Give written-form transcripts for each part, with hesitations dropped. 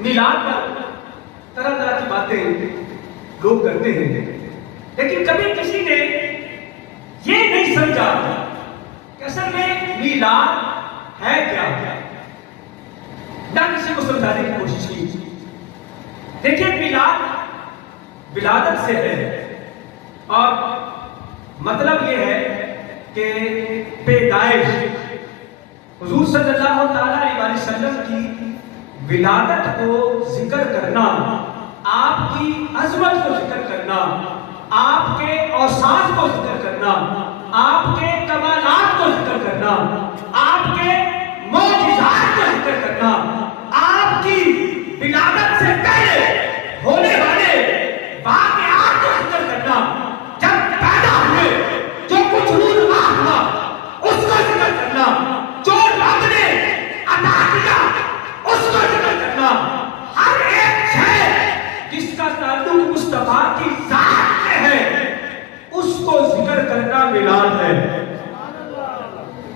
میلاد پر طرح طرح کی باتیں لوگ کرتے ہیں، لیکن کبھی کسی نے یہ نہیں سمجھا کہ اصل میں میلاد ہے کیا، نہ کسی کو سمجھانے کی کوشش کی۔ دیکھیے میلاد ولادت سے ہے، اور مطلب یہ ہے کہ پیدائش حضور صلی اللہ تعالیٰ علیہ وسلم کی ولادت کو ذکر کرنا، آپ کی عظمت کو ذکر کرنا، آپ کے اوصاف کو ذکر کرنا، آپ کے کمالات کو ذکر کرنا، آپ کے معجزات کو ذکر کرنا، آپ کی ولادت سے پہلے ہونے والے واقعات کو ذکر کرنا، جب پیدا ہوئے جو کچھ رونما ہوا اس کو ذکر کرنا، جو رب نے عطا کیا اس کو ذکر کرنا، ہر ایک شے جس کا تعلق مصطفیٰ کی ذات سے ہے اس کو ذکر کرنا میلاد ہے۔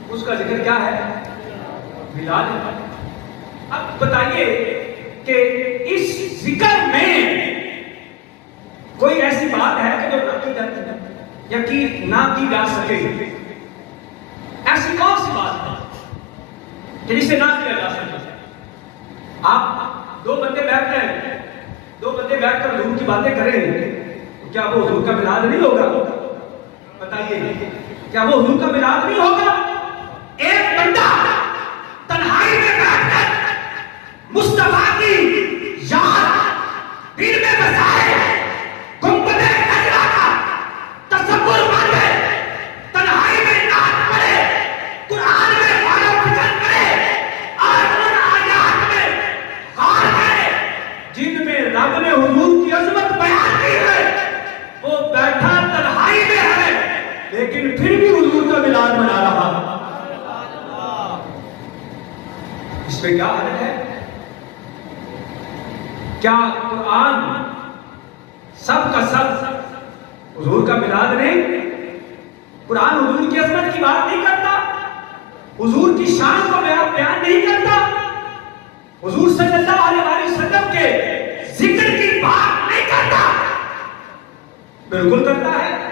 اس کا ذکر کیا ہے؟ میلاد ہے۔ اب بتائیے کہ اس ذکر میں کوئی ایسی بات ہے کہ جو نہ کی جاتی ہے یا کہ نہ کی جا سکے؟ ایسی کون سی بات ہے کہ جسے نہ کیا جا سکے؟ آپ دو بندے بیٹھ ہیں، دو بندے بیٹھ کر حضور کی باتیں کریں، کیا وہ حضور کا میلاد نہیں ہوگا؟ بتائیے، کیا وہ حضور کا میلاد نہیں ہوگا؟ ایک بندہ تنہائی میں بیٹھ کر مصطفیٰ کی یاد دل میں بسائے، گنبد خضرا کا تصور مانے، تنہائی میں نعت پڑھے، قرآن میں غور و فکر کرے، اور ان آیات میں غور کرے جن میں رب نے حضور کی عظمت بیان کی ہے، وہ بیٹھا تنہائی میں ہے لیکن پھر بھی حضور کا میلاد منا رہا۔ اس میں کیا حرج ہے؟ کیا قرآن سب کا سب حضور کا میلاد نہیں؟ قرآن حضور کی عظمت کی بات نہیں کرتا، حضور کی شان کو بیان نہیں کرتا، حضور صلی اللہ علیہ وسلم کے ذکر کی بات نہیں کرتا؟ بالکل کرتا ہے۔